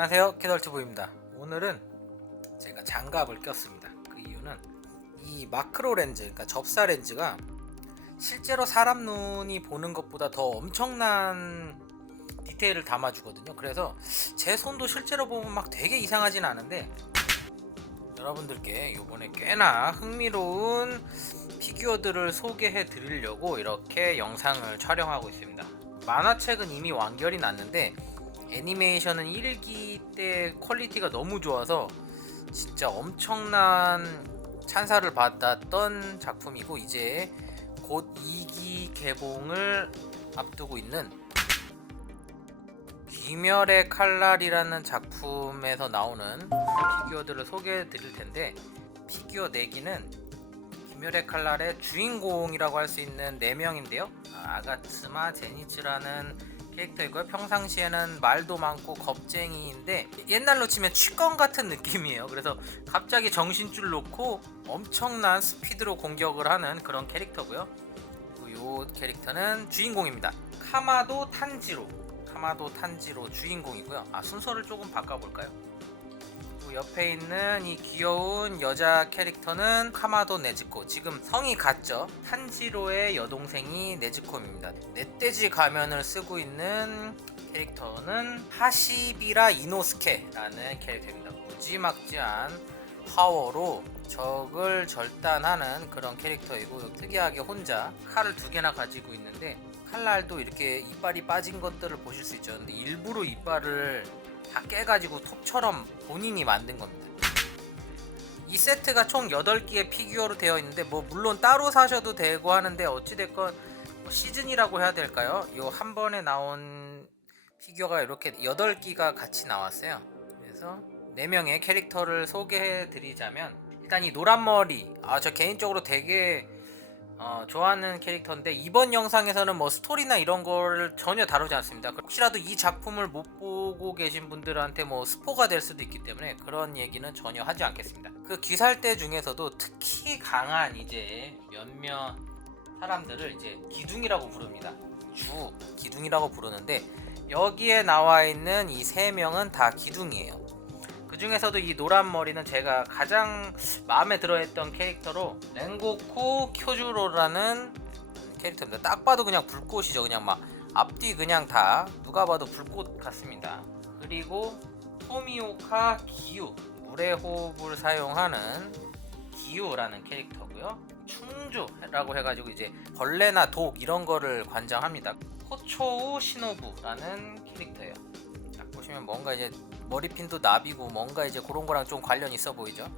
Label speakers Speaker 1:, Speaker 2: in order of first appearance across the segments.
Speaker 1: 안녕하세요. 캐덜트보입니다. 오늘은 제가 장갑을 꼈습니다. 그 이유는 이 마크로 렌즈 그러니까 접사 렌즈가 실제로 사람 눈이 보는 것보다 더 엄청난 디테일을 담아주거든요. 그래서 제 손도 실제로 보면 막 되게 이상하진 않은데 여러분들께 요번에 꽤나 흥미로운 피규어들을 소개해 드리려고 이렇게 영상을 촬영하고 있습니다. 만화책은 이미 완결이 났는데 애니메이션은 1기 때 퀄리티가 너무 좋아서 진짜 엄청난 찬사를 받았던 작품이고 이제 곧 2기 개봉을 앞두고 있는 귀멸의 칼날이라는 작품에서 나오는 피규어들을 소개해 드릴 텐데 피규어 내기는 귀멸의 칼날의 주인공이라고 할 수 있는 4명인데요. 아가츠마 제니츠라는 캐릭터이고요. 평상시에는 말도 많고 겁쟁이인데 옛날로 치면 취권 같은 느낌이에요. 그래서 갑자기 정신줄 놓고 엄청난 스피드로 공격을 하는 그런 캐릭터고요. 이 캐릭터는 주인공입니다. 카마도 탄지로. 카마도 탄지로 주인공이고요. 아 순서를 조금 바꿔볼까요? 그리고 옆에 있는 이 귀여운 여자 캐릭터는 카마도 네즈코. 지금 성이 같죠? 탄지로의 여동생이 네즈코입니다. 멧돼지 가면을 쓰고 있는 캐릭터는 하시비라 이노스케라는 캐릭터입니다. 무지막지한 파워로 적을 절단하는 그런 캐릭터이고 특이하게 혼자 칼을 두 개나 가지고 있는데 칼날도 이렇게 이빨이 빠진 것들을 보실 수 있죠. 근데 일부러 이빨을 다 깨가지고 톱처럼 본인이 만든 겁니다. 이 세트가 총 8개의 피규어로 되어 있는데 뭐 물론 따로 사셔도 되고 하는데 어찌됐건 뭐 시즌이라고 해야 될까요? 요 한 번에 나온 피규어가 이렇게 8기가 같이 나왔어요. 그래서 4명의 캐릭터를 소개해 드리자면 일단 이 노란 머리 아 저 개인적으로 되게 어, 좋아하는 캐릭터인데 이번 영상에서는 뭐 스토리나 이런 거를 전혀 다루지 않습니다. 혹시라도 이 작품을 못 보고 계신 분들한테 뭐 스포가 될 수도 있기 때문에 그런 얘기는 전혀 하지 않겠습니다. 그 귀살대 중에서도 특히 강한 이제 몇몇 사람들을 이제 기둥이라고 부릅니다. 주 기둥이라고 부르는데 여기에 나와 있는 이 세 명은 다 기둥이에요. 그 중에서도 이 노란 머리는 제가 가장 마음에 들어했던 캐릭터로 랭고쿠 쿄주로라는 캐릭터입니다. 딱 봐도 그냥 불꽃이죠. 그냥 막 앞뒤 그냥 다 누가 봐도 불꽃 같습니다. 그리고 토미오카 기유 물의 호흡을 사용하는 기유라는 캐릭터고요. 충주라고 해가지고 이제 벌레나 독 이런 거를 관장합니다. 코초우 시노부라는 캐릭터예요. 딱 보시면 뭔가 이제 머리핀도 나비고 뭔가 이제 그런 거랑 좀 관련 있어 보이죠?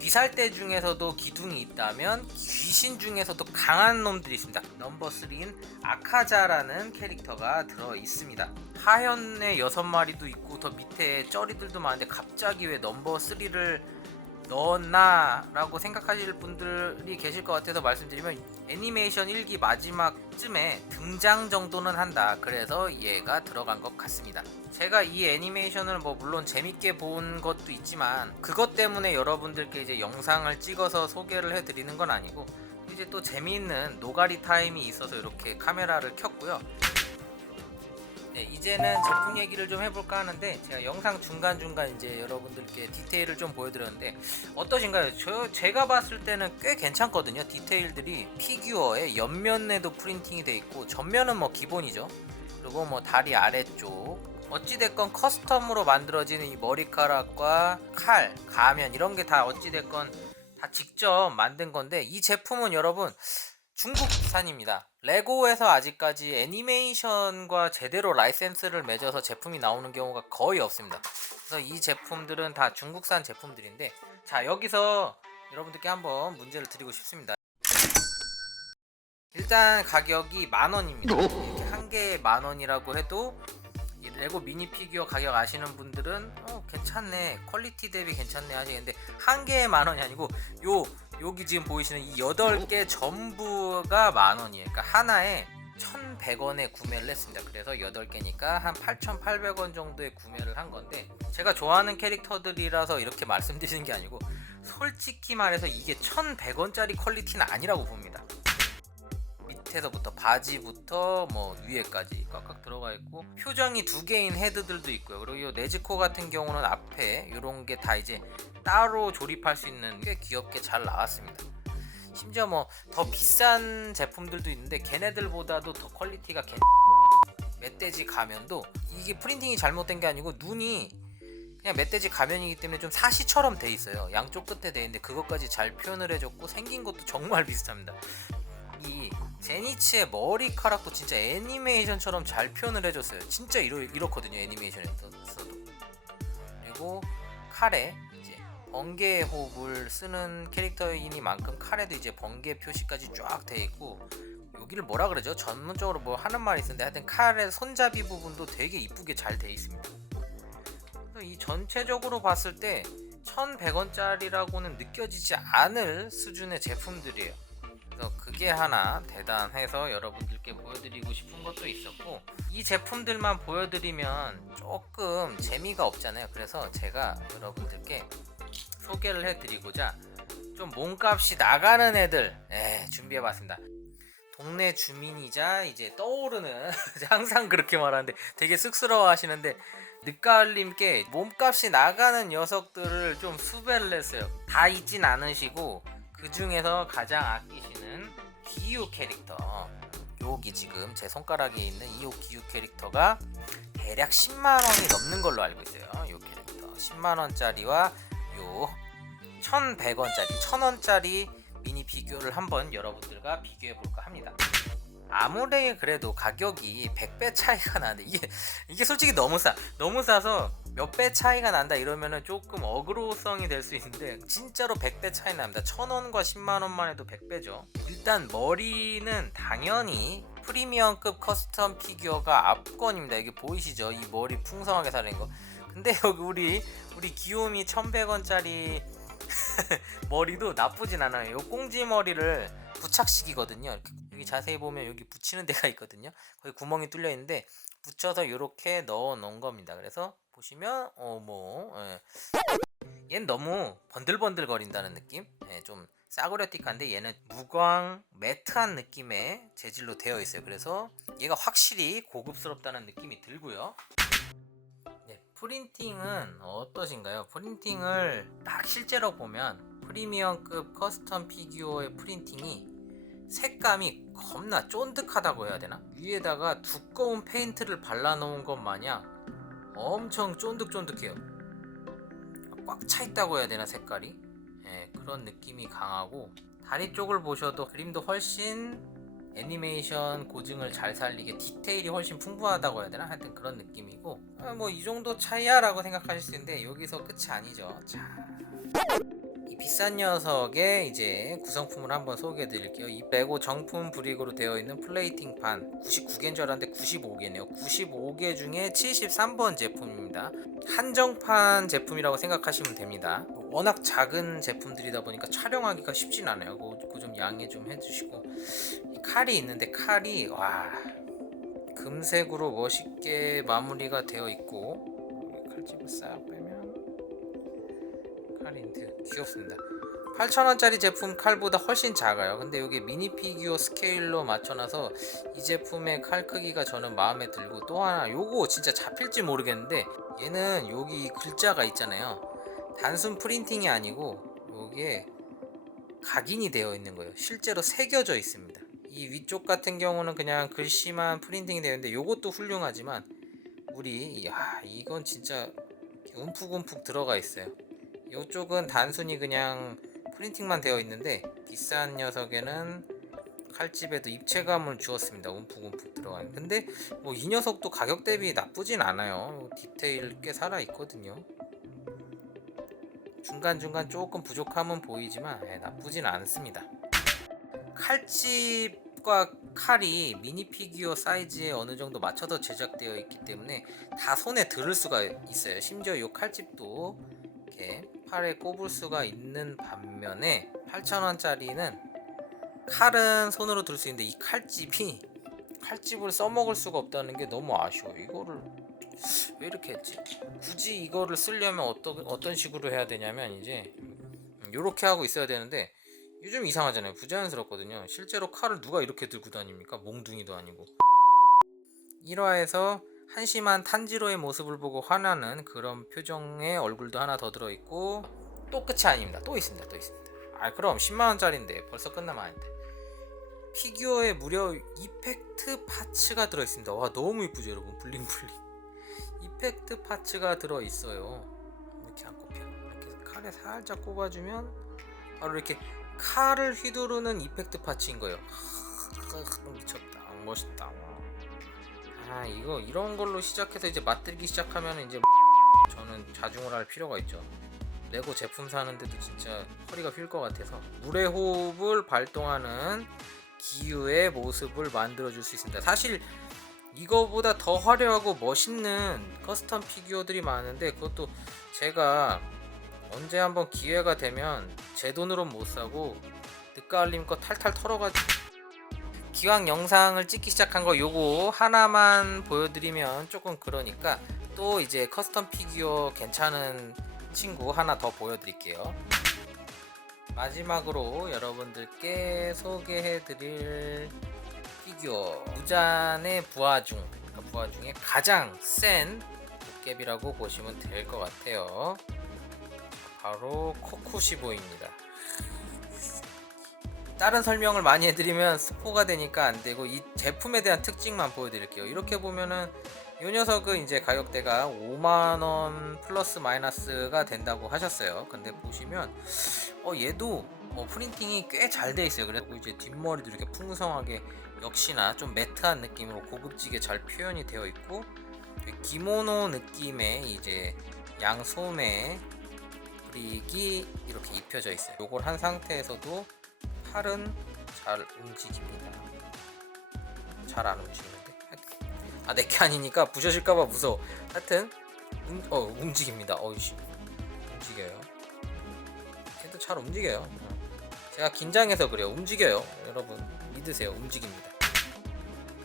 Speaker 1: 귀살대 중에서도 기둥이 있다면 귀신 중에서도 강한 놈들이 있습니다. 넘버 3인 아카자라는 캐릭터가 들어 있습니다. 하현의 여섯 마리도 있고 더 밑에 쩌리들도 많은데 갑자기 왜 넘버 3를 넣었나 라고 생각하실 분들이 계실 것 같아서 말씀드리면 애니메이션 1기 마지막쯤에 등장 정도는 한다. 그래서 얘가 들어간 것 같습니다. 제가 이 애니메이션을 뭐 물론 재밌게 본 것도 있지만 그것 때문에 여러분들께 이제 영상을 찍어서 소개를 해드리는 건 아니고 이제 또 재미있는 노가리 타임이 있어서 이렇게 카메라를 켰고요. 네, 이제는 제품 얘기를 좀 해볼까 하는데 제가 영상 중간 중간 이제 여러분들께 디테일을 좀 보여드렸는데 어떠신가요? 저 제가 봤을 때는 꽤 괜찮거든요. 디테일들이 피규어의 옆면에도 프린팅이 돼 있고 전면은 뭐 기본이죠. 그리고 뭐 다리 아래쪽 어찌됐건 커스텀으로 만들어지는 이 머리카락과 칼, 가면 이런 게 다 어찌됐건 다 직접 만든 건데 이 제품은 여러분 중국산입니다. 레고에서 아직까지 애니메이션과 제대로 라이센스를 맺어서 제품이 나오는 경우가 거의 없습니다. 그래서 이 제품들은 다 중국산 제품들인데 자 여기서 여러분들께 한번 문제를 드리고 싶습니다. 일단 가격이 만 원입니다. 이렇게 한 개에 만 원이라고 해도 이 레고 미니 피규어 가격 아시는 분들은 어 괜찮네 퀄리티 대비 괜찮네 하시겠는데 한 개에 만 원이 아니고 요 여기 지금 보이시는 이 여덟 개 전부가 만 원이에요. 그러니까 하나에 1,100원에 구매를 했습니다. 그래서 8개니까 한 8,800원 정도에 구매를 한 건데 제가 좋아하는 캐릭터들이라서 이렇게 말씀드리는 게 아니고 솔직히 말해서 이게 1,100원짜리 퀄리티는 아니라고 봅니다. 밑에서부터 바지부터 뭐 위에까지 꽉꽉 들어가 있고 표정이 두 개인 헤드들도 있고요. 그리고 이 네즈코 같은 경우는 앞에 이런 게 다 이제 따로 조립할 수 있는 꽤 귀엽게 잘 나왔습니다. 심지어 뭐 더 비싼 제품들도 있는데 걔네들보다도 더 퀄리티가 괜 멧돼지 가면도 이게 프린팅이 잘못된 게 아니고 눈이 그냥 멧돼지 가면이기 때문에 좀 사시처럼 돼 있어요. 양쪽 끝에 돼 있는데 그것까지 잘 표현을 해줬고 생긴 것도 정말 비슷합니다. 이 제니츠의 머리카락도 진짜 애니메이션처럼 잘 표현을 해줬어요. 진짜 이러, 이렇거든요 애니메이션에서도. 그리고 칼에 번개 호흡을 쓰는 캐릭터이니만큼 칼에도 이제 번개 표시까지 쫙 돼 있고 여기를 뭐라 그러죠? 전문적으로 뭐 하는 말이 있는데 하여튼 칼의 손잡이 부분도 되게 이쁘게 잘 돼 있습니다. 그래서 이 전체적으로 봤을 때 1100원짜리라고는 느껴지지 않을 수준의 제품들이에요. 그래서 그게 하나 대단해서 여러분들께 보여드리고 싶은 것도 있었고 이 제품들만 보여드리면 조금 재미가 없잖아요. 그래서 제가 여러분들께 소개를 해드리고자 좀 몸값이 나가는 애들 예, 준비해봤습니다. 동네 주민이자 이제 떠오르는 항상 그렇게 말하는데 되게 쑥스러워 하시는데 늦가을님께 몸값이 나가는 녀석들을 좀 수배를 했어요. 다 있진 않으시고 그 중에서 가장 아끼시는 기유 캐릭터. 여기 지금 제 손가락에 있는 이 기유 캐릭터가 대략 10만 원이 넘는 걸로 알고 있어요. 요 캐릭터 10만 원짜리와 요 1,100원짜리, 1,000원짜리 미니 피규어를 한번 여러분들과 비교해 볼까 합니다. 아무리 그래도 가격이 100배 차이가 나는데 이게 이게 솔직히 너무 싸. 너무 싸서 몇 배 차이가 난다 이러면은 조금 어그로성이 될 수 있는데 진짜로 100배 차이 납니다. 1000원과 10만 원만 해도 100배죠. 일단 머리는 당연히 프리미엄급 커스텀 피규어가 압권입니다. 이게 보이시죠? 이 머리 풍성하게 살린 거. 근데 여기 우리 우리 귀요미 1100원짜리 머리도 나쁘진 않아요. 요 꽁지 머리를 부착식이거든요. 이렇게 여기 자세히 보면 여기 붙이는 데가 있거든요. 거기 구멍이 뚫려 있는데 붙여서 이렇게 넣어 놓은 겁니다. 그래서 보시면 어뭐 예. 얘는 너무 번들번들 거린다는 느낌? 예, 좀 싸구려틱한데 얘는 무광 매트한 느낌의 재질로 되어 있어요. 그래서 얘가 확실히 고급스럽다는 느낌이 들고요. 네, 프린팅은 어떠신가요? 프린팅을 딱 실제로 보면 프리미엄급 커스텀 피규어의 프린팅이 색감이 겁나 쫀득하다고 해야 되나? 위에다가 두꺼운 페인트를 발라놓은 것 마냥 엄청 쫀득쫀득해요. 꽉 차 있다고 해야 되나 색깔이? 예, 그런 느낌이 강하고 다리 쪽을 보셔도 그림도 훨씬 애니메이션 고증을 잘 살리게 디테일이 훨씬 풍부하다고 해야 되나? 하여튼 그런 느낌이고 뭐이 정도 차이야 라고 생각하실 수 있는데 여기서 끝이 아니죠. 자, 이 비싼 녀석의 이제 구성품을 한번 소개해 드릴게요. 이 레고 정품 브릭으로 되어 있는 플레이팅 판 99개인 줄 알았는데 95개네요. 95개 중에 73번 제품입니다. 한정판 제품이라고 생각하시면 됩니다. 워낙 작은 제품들이다 보니까 촬영하기가 쉽진 않아요. 그좀 양해 좀 해주시고 이 칼이 있는데 칼이 와 금색으로 멋있게 마무리가 되어 있고 칼집을 싹 빼면 칼인데 귀엽습니다. 8,000원짜리 제품 칼보다 훨씬 작아요. 근데 여기 미니 피규어 스케일로 맞춰놔서 이 제품의 칼 크기가 저는 마음에 들고 또 하나 요거 진짜 잡힐지 모르겠는데 얘는 여기 글자가 있잖아요. 단순 프린팅이 아니고 여기에 각인이 되어 있는 거예요. 실제로 새겨져 있습니다. 이 위쪽 같은 경우는 그냥 글씨만 프린팅이 되어 있는데 요것도 훌륭하지만 우리 야 이건 진짜 움푹움푹 들어가 있어요. 이쪽은 단순히 그냥 프린팅만 되어 있는데 비싼 녀석에는 칼집에도 입체감을 주었습니다. 움푹움푹 들어가는. 근데 뭐 이 녀석도 가격 대비 나쁘진 않아요. 디테일 꽤 살아 있거든요. 중간중간 조금 부족함은 보이지만 예, 나쁘진 않습니다. 칼집과 칼이 미니 피규어 사이즈에 어느 정도 맞춰서 제작되어 있기 때문에 다 손에 들을 수가 있어요. 심지어 이 칼집도 이렇게 팔에 꼽을 수가 있는 반면에 8,000원짜리는 칼은 손으로 들 수 있는데 이 칼집이 칼집을 써먹을 수가 없다는 게 너무 아쉬워요. 이거를 왜 이렇게 했지? 굳이 이거를 쓰려면 어떤 어떤 식으로 해야 되냐면 이제 이렇게 하고 있어야 되는데 요즘 이상하잖아요. 부자연스럽거든요. 실제로 칼을 누가 이렇게 들고 다닙니까? 몽둥이도 아니고. 1화에서 한심한 탄지로의 모습을 보고 화나는 그런 표정의 얼굴도 하나 더 들어있고 또 끝이 아닙니다. 또 있습니다. 또 있습니다. 아 그럼 10만원짜리인데 벌써 끝나면 아닌데 피규어에 무려 이펙트 파츠가 들어있습니다. 와 너무 이쁘죠 여러분 블링블링 이펙트 파츠가 들어있어요. 이렇게 안 꼽혀. 이렇게 칼에 살짝 꼽아주면 바로 이렇게 칼을 휘두르는 이펙트 파츠인 거예요. 하, 미쳤다. 멋있다. 아 이거 이런 걸로 시작해서 이제 맛들기 시작하면 이제 저는 자중을 할 필요가 있죠. 레고 제품 사는데도 진짜 허리가 휠 것 같아서 물의 호흡을 발동하는 기유의 모습을 만들어 줄 수 있습니다. 사실 이거보다 더 화려하고 멋있는 커스텀 피규어들이 많은데 그것도 제가 언제 한번 기회가 되면 제 돈으로는 못 사고 늦가을님 거 탈탈 털어가지고 기왕 영상을 찍기 시작한 거 요거 하나만 보여드리면 조금 그러니까 또 이제 커스텀 피규어 괜찮은 친구 하나 더 보여드릴게요. 마지막으로 여러분들께 소개해드릴 피규어 무잔의 부하 중 부하 중에 가장 센 도깨비라고 보시면 될 것 같아요. 바로 코쿠시보입니다. 다른 설명을 많이 해드리면 스포가 되니까 안 되고 이 제품에 대한 특징만 보여드릴게요. 이렇게 보면은 이 녀석은 이제 가격대가 5만원 플러스 마이너스가 된다고 하셨어요. 근데 보시면 어 얘도 어, 프린팅이 꽤 잘 돼 있어요. 그리고 이제 뒷머리도 이렇게 풍성하게 역시나 좀 매트한 느낌으로 고급지게 잘 표현이 되어 있고 그 기모노 느낌의 이제 양소매 브릭이 이렇게 입혀져 있어요. 요걸 한 상태에서도 팔은 잘 움직입니다. 잘 안 움직이는데. 아, 내게 아니니까 부셔질까봐 무서워. 하여튼, 음, 어, 움직입니다. 어이씨. 움직여요. 걔도 잘 움직여요. 어. 제가 긴장해서 그래요. 움직여요. 여러분, 믿으세요. 움직입니다.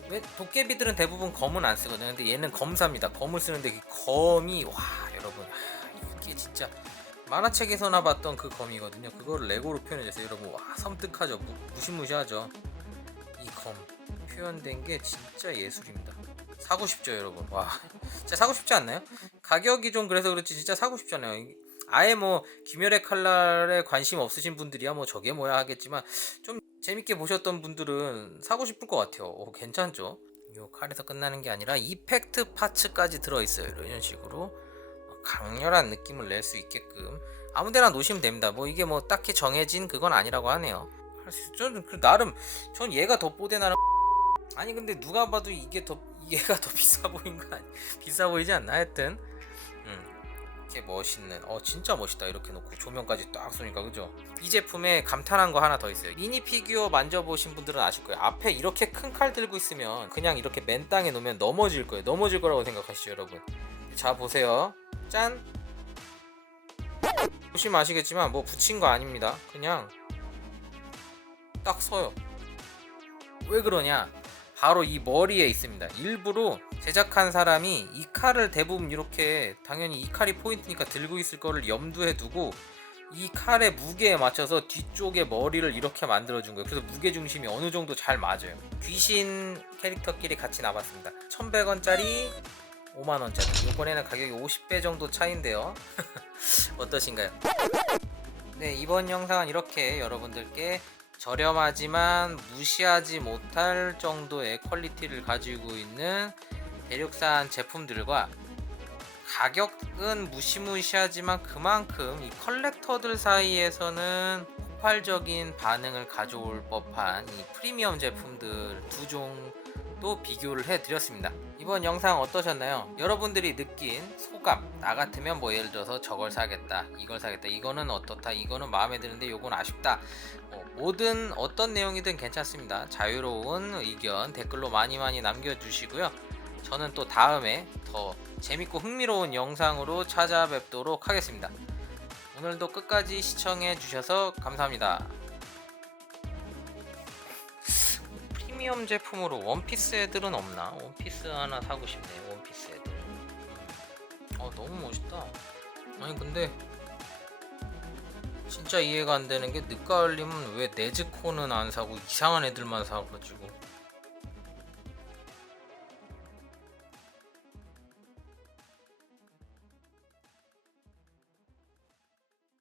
Speaker 1: 왜 도깨비들은 대부분 검은 안 쓰거든요. 근데 얘는 검사입니다. 검을 쓰는데 그 검이, 와, 여러분. 하, 이게 진짜. 만화책에서나 봤던 그 검이거든요. 그거를 레고로 표현해줬어요. 여러분, 와, 섬뜩하죠. 무, 무시무시하죠. 이 검. 표현된 게 진짜 예술입니다. 사고 싶죠, 여러분. 와, 진짜 사고 싶지 않나요? 가격이 좀 그래서 그렇지 진짜 사고 싶잖아요. 아예 뭐 김열의 칼날에 관심 없으신 분들이야 뭐 저게 뭐야 하겠지만 좀 재밌게 보셨던 분들은 사고 싶을 것 같아요. 오, 괜찮죠? 요 칼에서 끝나는 게 아니라 이펙트 파츠까지 들어있어요. 이런 식으로 강렬한 느낌을 낼 수 있게끔 아무데나 놓으시면 됩니다. 뭐 이게 뭐 딱히 정해진 그건 아니라고 하네요. 저는 그 나름 전 얘가 더 뽀대 나름 아니 근데 누가 봐도 이게 더 얘가 더 비싸 보인 거 아니 비싸 보이지 않나? 하여튼. 음. 이렇게 멋있는 어 진짜 멋있다. 이렇게 놓고 조명까지 딱 쏘니까 그죠? 이 제품에 감탄한 거 하나 더 있어요. 미니 피규어 만져보신 분들은 아실 거예요. 앞에 이렇게 큰 칼 들고 있으면 그냥 이렇게 맨 땅에 놓으면 넘어질 거예요. 넘어질 거라고 생각하시죠 여러분? 자 보세요 짠 보시면 아시겠지만 뭐 붙인 거 아닙니다 그냥 딱 서요 왜 그러냐 바로 이 머리에 있습니다. 일부러 제작한 사람이 이 칼을 대부분 이렇게 당연히 이 칼이 포인트니까 들고 있을 거를 염두에 두고 이 칼의 무게에 맞춰서 뒤쪽에 머리를 이렇게 만들어 준 거예요. 그래서 무게 중심이 어느 정도 잘 맞아요. 귀신 캐릭터끼리 같이 나왔습니다. 1,100원짜리 5만원짜리. 이번에는 가격이 50배 정도 차인데요. 어떠신가요? 네, 이번 영상은 이렇게 여러분들께 저렴하지만 무시하지 못할 정도의 퀄리티를 가지고 있는 대륙산 제품들과 가격은 무시무시하지만 그만큼 이 컬렉터들 사이에서는 폭발적인 반응을 가져올 법한 이 프리미엄 제품들 두종 도 비교를 해드렸습니다. 이번 영상 어떠셨나요? 여러분들이 느낀 소감 나 같으면 뭐 예를 들어서 저걸 사겠다 이걸 사겠다 이거는 어떻다 이거는 마음에 드는데 요건 아쉽다. 뭐 모든 어떤 내용이든 괜찮습니다. 자유로운 의견 댓글로 많이 많이 남겨주시고요. 저는 또 다음에 더 재밌고 흥미로운 영상으로 찾아뵙도록 하겠습니다. 오늘도 끝까지 시청해 주셔서 감사합니다 프리미엄 제품으로 원피스 애들은 없나? 원피스 하나 사고 싶네 원피스 애들. 어 너무 멋있다. 아니 근데 진짜 이해가 안 되는 게 늦가을님은 왜 네즈코는 안 사고 이상한 애들만 사가지고